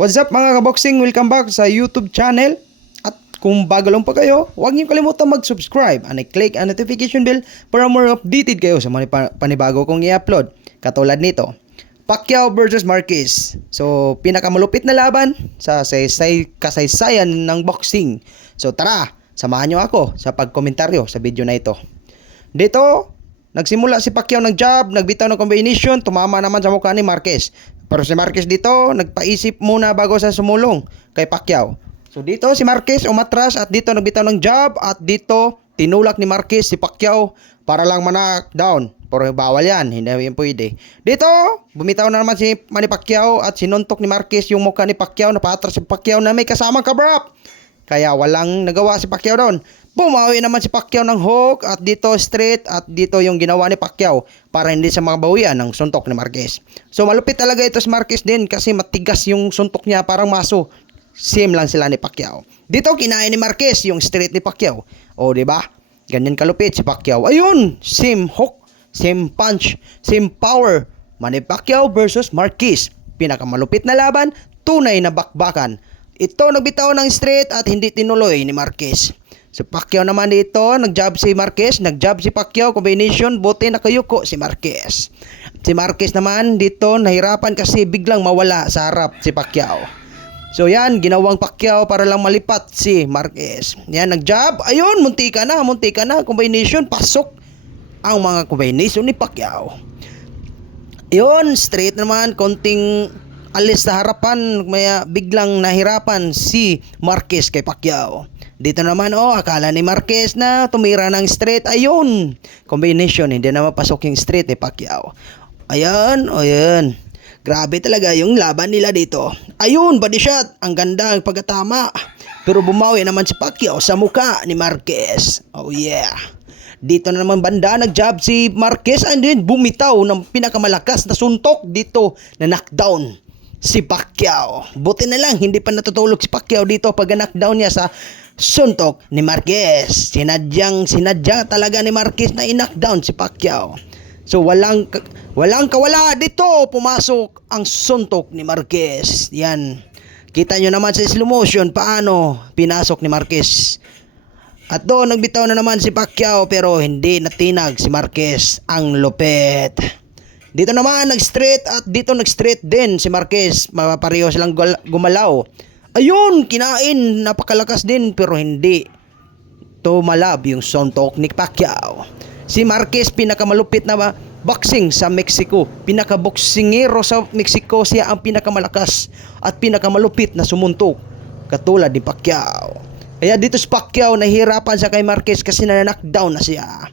What's up mga kaboxing? Welcome back sa YouTube channel. At kung bago lang pa kayo, huwag niyo kalimutan mag-subscribe and i-click ang notification bell para more updated kayo sa mga panibago kong i-upload. Katulad nito, Pacquiao versus Marquez. So, pinakamalupit na laban sa kasaysayan ng boxing. So, tara, samahan niyo ako sa pagkomentaryo sa video na ito. Dito, nagsimula si Pacquiao ng jab, nagbitaw ng combination, tumama naman sa mukha ni Marquez. Pero si Marquez dito, nagpaisip muna bago sa sumulong kay Pacquiao. So dito si Marquez umatras at dito nagbitaw ng jab at dito tinulak ni Marquez si Pacquiao para lang ma-knockdown. Pero bawal yan, hindi yan pwede. Dito, bumitaw na naman si Manny Pacquiao at sinuntok ni Marquez yung mukha ni Pacquiao, napatras si Pacquiao na may kasamang cover-up. Kaya walang nagawa si Pacquiao doon. Bumawi naman si Pacquiao ng hook at dito straight at dito yung ginawa ni Pacquiao para hindi sa mabawian ng suntok ni Marquez. So malupit talaga ito si Marquez din kasi matigas yung suntok niya, parang maso. Same lang sila ni Pacquiao. Dito kinain ni Marquez yung straight ni Pacquiao. O di ba? Ganyan kalupit si Pacquiao. Ayun, same hook, same punch, same power. Manny Pacquiao versus Marquez. Pinakamalupit na laban, tunay na bakbakan. Ito nagbitaw ng straight at hindi tinuloy ni Marquez. Si Pacquiao naman dito, nag-jab si Marquez, nag-jab si Pacquiao, combination, buti nakayuko si Marquez. Si Marquez naman dito, nahirapan kasi biglang mawala sa harap si Pacquiao. So yan, ginawang Pacquiao para lang malipat si Marquez. Yan, nag-jab, ayun, munti ka na, combination, pasok ang mga combination ni Pacquiao. Yun, straight naman, konting alis sa harapan, maya biglang nahirapan si Marquez kay Pacquiao. Dito naman, akala ni Marquez na tumira ng straight. Ayun, combination, hindi na mapasok yung straight ni Pacquiao. Ayan. Grabe talaga yung laban nila dito. Ayun, body shot, ang ganda ang pagkatama. Pero bumawi naman si Pacquiao sa muka ni Marquez. Oh yeah. Dito na naman banda, nag-jab si Marquez and then bumitaw ng pinakamalakas na suntok dito na knockdown si Pacquiao. Buti na lang, hindi pa natutulog si Pacquiao dito pag knockdown niya sa suntok ni Marquez. Sinadya talaga ni Marquez na i-knockdown si Pacquiao. So walang kawala dito, pumasok ang suntok ni Marquez. Yan. Kita nyo naman sa slow motion paano pinasok ni Marquez. At doon nagbitaw na naman si Pacquiao pero hindi natinag si Marquez. Ang lupet. Dito naman nag-straight at dito nag-straight din si Marquez. Pareho silang gumalaw. Ayun, kinain, napakalakas din pero hindi tumalab yung suntok ni Pacquiao. Si Marquez pinakamalupit na boxing sa Mexico. Pinakaboksingero sa Mexico, siya ang pinakamalakas at pinakamalupit na sumuntok katulad ni Pacquiao. Kaya dito si Pacquiao nahihirapan sa kay Marquez kasi na-knockdown na siya.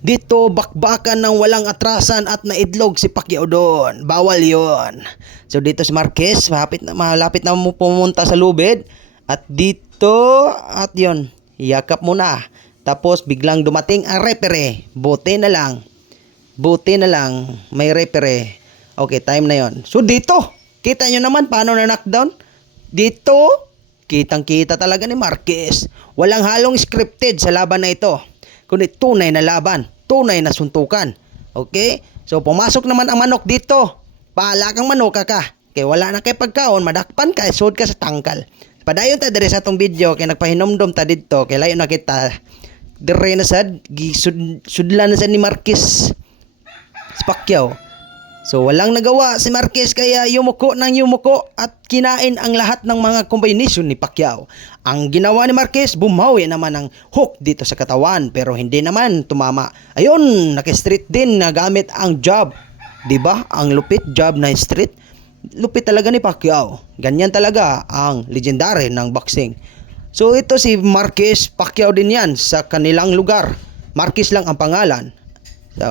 Dito, bakbakan ng walang atrasan at naidlog si Pacquiao doon. Bawal yon. So dito si Marquez, malapit na pumunta sa lubid. At dito, at yon, yakap muna. Tapos biglang dumating ang referee. Buti na lang, may referee. Okay, time na yon. So dito, kita nyo naman paano na knockdown. Dito, kitang-kita talaga ni Marquez. Walang halong scripted sa laban na ito, kundi tunay na laban, tunay na suntukan. Okay? So pumasok naman ang manok dito. Paala kang manok ka. Kaya wala na kay pagkaon, madakpan ka, sud ka sa tangkal. Padayon ta dire sa atong video kay nagpahinomdom ta dito, kay layo na kita. Dire na sad sudlan na sad ni Marquez si Pacquiao. So walang nagawa si Marquez kaya yumuko at kinain ang lahat ng mga combination ni Pacquiao. Ang ginawa ni Marquez, bumawi naman ng hook dito sa katawan pero hindi naman tumama. Ayun, naka-straight din na gamit ang jab. 'Di ba? Ang lupit jab na straight. Lupit talaga ni Pacquiao. Ganyan talaga ang legendary ng boxing. So ito si Marquez, Pacquiao din yan sa kanilang lugar. Marquez lang ang pangalan. So,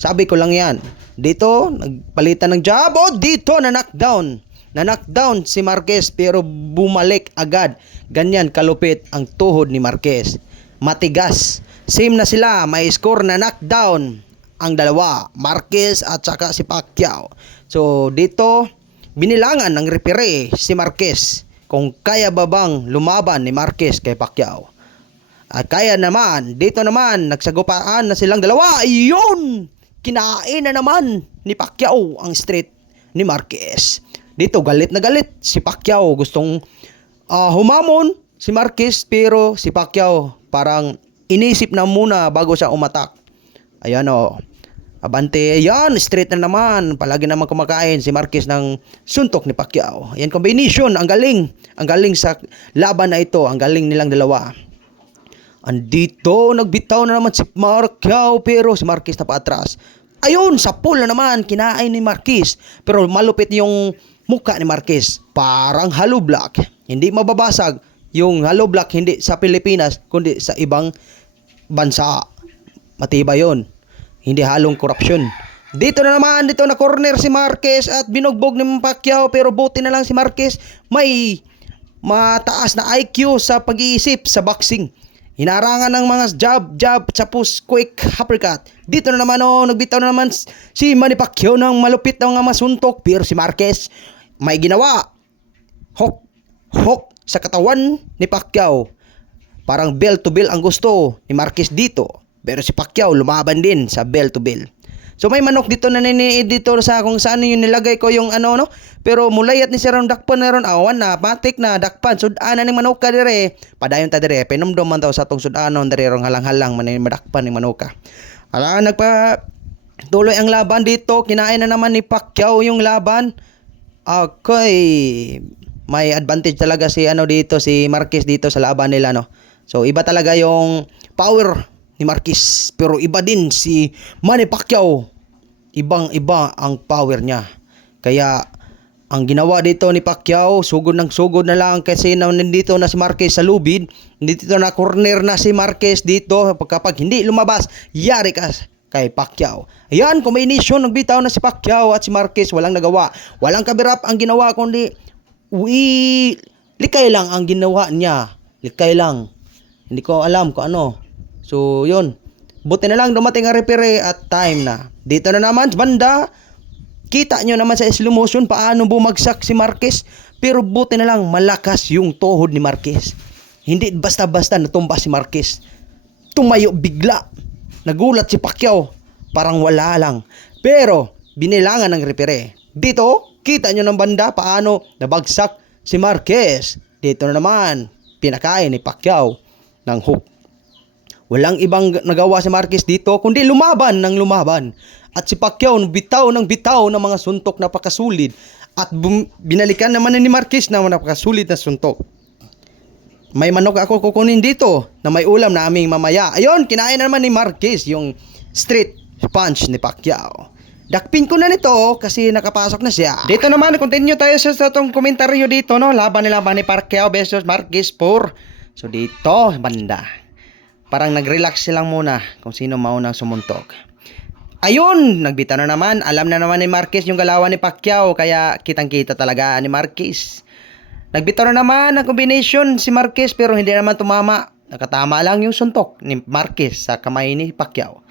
sabi ko lang yan. Dito, nagpalitan ng jab. Dito na knockdown. Na-knockdown si Marquez pero bumalik agad. Ganyan kalupit ang tuhod ni Marquez. Matigas. Same na sila. May score na knockdown ang dalawa. Marquez at saka si Pacquiao. So dito, binilangan ng referee si Marquez kung kaya ba bang lumaban ni Marquez kay Pacquiao. At kaya naman, dito naman, nagsagupaan na silang dalawa. Ayun! Kinain na naman ni Pacquiao ang straight ni Marquez. Dito galit na galit si Pacquiao, gustong humamon si Marquez, pero si Pacquiao parang inisip na muna bago siya umatak. Ayan o. Abante, yan, straight na naman. Palagi naman kumakain si Marquez ng suntok ni Pacquiao. Yan, combination, ang galing. Ang galing sa laban na ito. Ang galing nilang dalawa. Andito, nagbitaw na naman si Pacquiao, pero si Marquez na paatras. Ayun, sa pool na naman, kinain ni Marquez. Pero malupit yung mukha ni Marquez. Parang hollow block. Hindi mababasag yung hollow block, hindi sa Pilipinas, kundi sa ibang bansa. Matibay yun. Hindi halong korupsyon. Dito na naman, dito na corner si Marquez at binugbog ni Pacquiao, pero buti na lang si Marquez may mataas na IQ sa pag-iisip sa boxing. Hinarangan ng mga jab, tapos quick uppercut. Dito na naman, nagbitaw na naman si Manny Pacquiao ng malupit na mga masuntok, pero si Marquez may ginawa. Hook sa katawan ni Pacquiao. Parang bell to bell ang gusto ni Marquez dito. Pero si Pacquiao lumaban din sa bell to bell. So may manok dito na nini-editor sa kung saan yung nilagay ko yung no. Pero mulayat ni Sir dakpan na ron awan na matik na dakpan sudanan ni manok ka dire. Padayon ta dire penumdom man taw sa tong sudanon dire rong halang-halang man madakpan ni manuka. Ala nagpa tuloy ang laban dito, kinain na naman ni Pacquiao yung laban. Okay. May advantage talaga si dito si Marquez dito sa laban nila no. So iba talaga yung power ni Marquez, pero iba din si Manny Pacquiao. Ibang-iba ang power niya. Kaya ang ginawa dito ni Pacquiao, sugod na lang kasi nandito na si Marquez sa lubid. Dito na corner na si Marquez dito. Kapag hindi lumabas, yari ka kay Pacquiao. Ayan, combination, nagbitaw na si Pacquiao at si Marquez, walang nagawa. Walang kabirap ang ginawa, kundi likay lang ang ginawa niya. Likay lang. Hindi ko alam kung ano. So, yun. Buti na lang dumating ang referee at time na. Dito na naman, banda. Kita nyo naman sa slow motion paano bumagsak si Marquez. Pero buti na lang, malakas yung tuhod ni Marquez. Hindi basta-basta natumba si Marquez. Tumayo bigla. Nagulat si Pacquiao. Parang wala lang. Pero, binilangan ng referee. Dito, kita nyo ng banda paano nabagsak si Marquez. Dito na naman, pinakain ni Pacquiao ng hook. Walang ibang nagawa si Marquez dito kundi lumaban ng lumaban. At si Pacquiao bitaw ng mga suntok na napakasulid. At binalikan naman ni Marquez na napakasulid na suntok. May manok ako kukunin dito na may ulam na aming mamaya. Ayun, kinain naman ni Marquez yung straight punch ni Pacquiao. Dakpin ko na nito kasi nakapasok na siya. Dito naman, continue tayo sa itong komentaryo dito, no? Laban nila Manny Pacquiao versus Marquez 4. So dito, banda. Parang nag-relax silang muna kung sino maunang sumuntok. Ayun, nagbita na naman. Alam na naman ni Marquez yung galawan ni Pacquiao, kaya kitang-kita talaga ni Marquez. Nagbita na naman ang combination si Marquez, pero hindi naman tumama. Nakatama lang yung suntok ni Marquez sa kamay ni Pacquiao.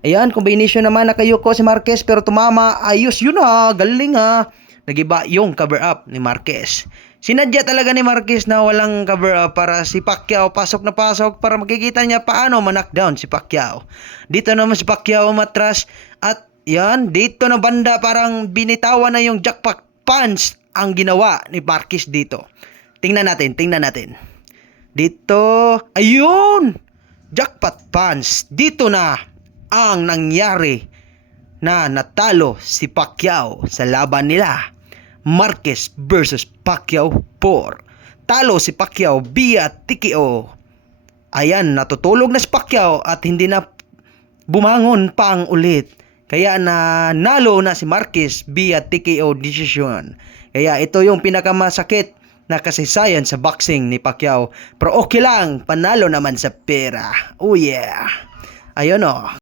Ayan, combination naman nakayuko si Marquez, pero tumama. Ayos yun ha, galing ha. Nagiba yung cover up ni Marquez. Sinadya talaga ni Marquez na walang cover up para si Pacquiao pasok na pasok para makikita niya paano ma-knockdown si Pacquiao. Dito naman si Pacquiao matras at yan, dito na banda parang binitawan na yung jackpot punch ang ginawa ni Marquez dito. Tingnan natin. Dito, ayun! Jackpot punch. Dito na ang nangyari na natalo si Pacquiao sa laban nila. Marquez versus Pacquiao 4. Talo si Pacquiao via TKO. Ayan, natutulog na si Pacquiao at hindi na bumangon pang ulit. Kaya nalo na si Marquez via TKO decision. Kaya ito yung pinakamasakit na kasaysayan sa boxing ni Pacquiao. Pero okay lang, panalo naman sa pera. Oh yeah. Ayun o.